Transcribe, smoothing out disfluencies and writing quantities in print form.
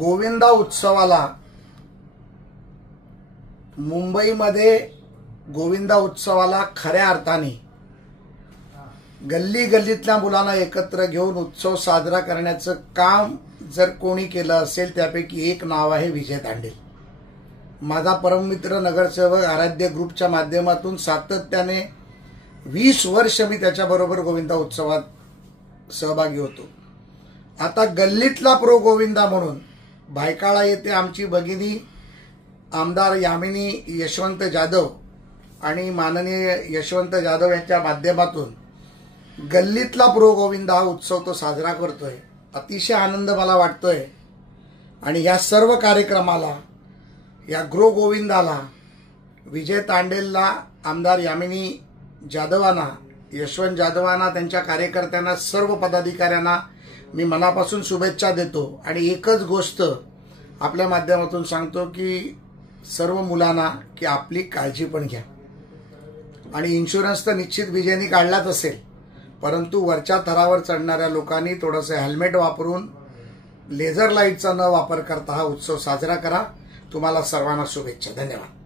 गोविंदा उत्सवाला मुंबईमध्ये गोविंदा उत्सवाला खऱ्या अर्थाने गल्ली गल्लीतल्या मुलांना एकत्र घेऊन उत्सव साजरा करण्याचं काम जर कोणी केलं असेल त्यापैकी एक नाव आहे विजय तांडेल। माझा परममित्र नगरसेवक आराध्य ग्रुपच्या माध्यमातून सातत्याने 20 वर्ष मी त्याच्याबरोबर गोविंदा उत्सवात सहभागी होतो। आता गल्लीतला प्रो गोविंदा म्हणून भायकाळा येथे आमची भगिनी आमदार यामिनी यशवंत जाधव आणि माननीय यशवंत जाधव यांच्या माध्यमातून गल्लीतला प्रो गोविंदा हा उत्सव तो साजरा करतोय। अतिशय आनंद मला वाटतोय आणि या सर्व कार्यक्रमाला, या ग्रो गोविंदाला, विजय तांडेलला, आमदार यामिनी जाधवांना, यशवंत जाधवांना, त्यांच्या कार्यकर्त्यांना, सर्व पदाधिकाऱ्यांना मी मनापासून शुभेच्छा देतो। आणि एकच गोष्ट आपल्या माध्यमातून सांगतो की सर्व मुलांना की आपली काळजी पण घ्या। आणि इन्शुरन्स तर निश्चित विजयनी काढलाच असेल, परंतु वरच्या थरावर चढणाऱ्या लोकांनी थोडंसं हेल्मेट वापरून लेझर लाईटचा न वापर करता हा उत्सव साजरा करा। तुम्हाला सर्वांना शुभेच्छा। धन्यवाद।